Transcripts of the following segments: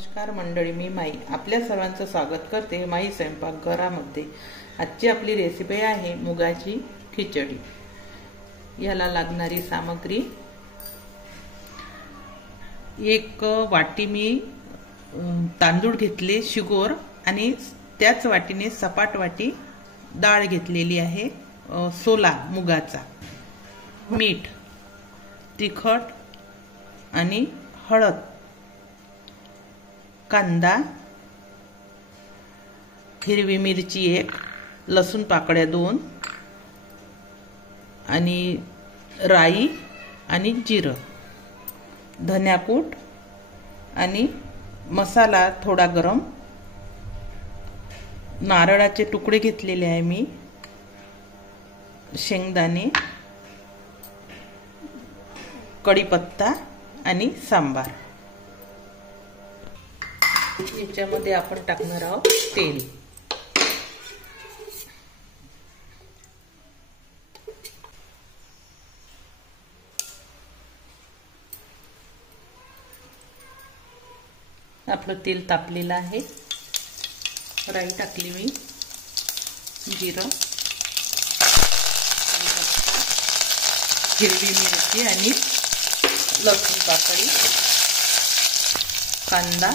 नमस्कार मंडळी, मी माई आपल्या सर्वांचं स्वागत करते माई स्वयंपाकघरामध्ये। आजची आपली रेसिपी आहे मुगाची खिचडी। याला लागणारी सामग्री, एक वाटी मी तांदूळ घेतले शिगोर आणि त्याच वाटीने सपाट वाटी डाळ घेतलेली आहे सोला मुगाचा, मीठ, तिखट आणि हळद, कांदा, हिरवी मिरची एक, लसूण पाकळ्या 2 आणि राई आणि जिरं, धन्याकूट आणि मसाला थोडा गरम, नारळाचे तुकडे घेतलेले आहे मी, शेंगदाणे, कढीपत्ता आणि सांबार। याच्यामध्ये आपण टाकणार आहोत तेल। आपलं तेल तापलेलं आहे, राई टाकली मी, जिरं, हिरवी मिरची आणि लसूण पाकळी, कांदा,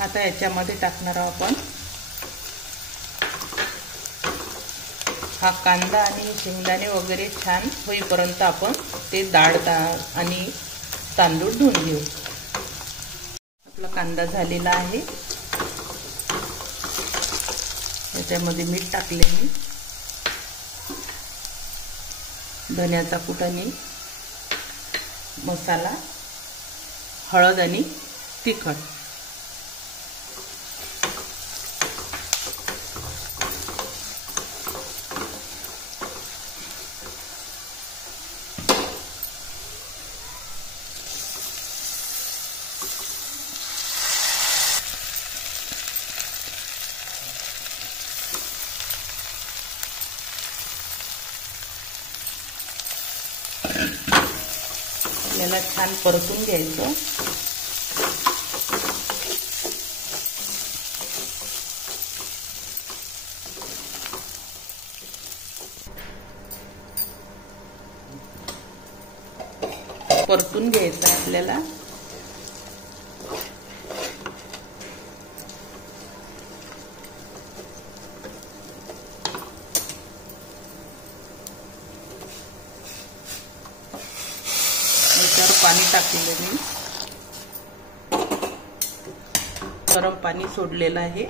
आता याच्यामध्ये टाकणार आहोत आपण हा कांदा आणि शेंगदाणे वगैरे छान होईपर्यंत आपण ते डाळ आणि तांदूळ धुवून घेऊ। आपला कांदा झालेला आहे, याच्यामध्ये मीठ टाकले मी, धन्याचा कूट आणि मसाला, हळद आणि तिखट। याला छान परतून घ्यायचं। परतून घ्यायचं आपल्याला। पाणी टाकलेलं मी, गरम पाणी सोडलेलं आहे।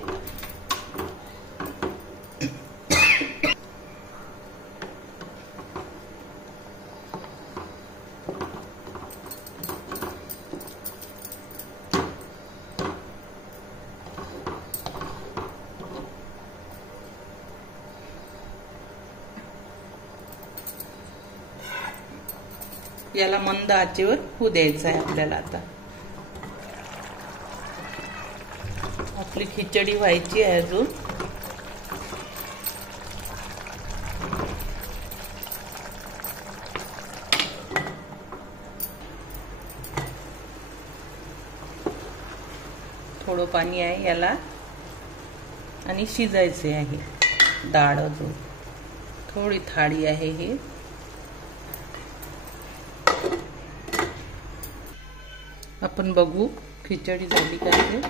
याला मंद आचेवर होऊ द्यायचं आहे आपल्याला। आता आपली खिचडी व्हायची आहे अजून। थोडं पाणी आहे याला आणि शिजायचे आहे डाळ। अजून थोडी थाळी आहे ही। आपण बघू खिचडी झाली का ते।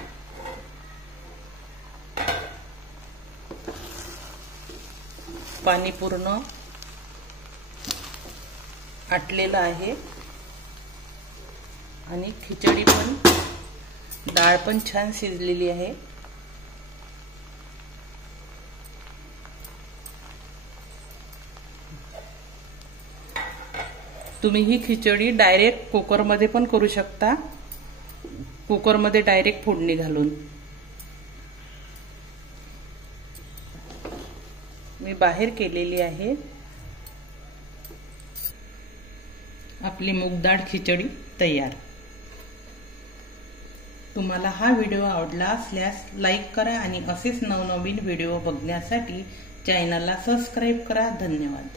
पाणी पूर्ण आटलेलं आहे आणि खिचडी पण, डाळ पण छान शिजलेली आहे। तुम्ही ही खिचडी डायरेक्ट कुकरमध्ये पण करू शकता, कुकरमध्ये डायरेक्ट फोडणी घालून. मी बाहेर केलेली आहे. आपली मूग डाळ खिचडी तयार. तुम्हाला हा व्हिडिओ आवडला असल्यास लाईक करा आणि असेच नवनवीन व्हिडिओ बघण्यासाठी चॅनलला सबस्क्राईब करा. धन्यवाद.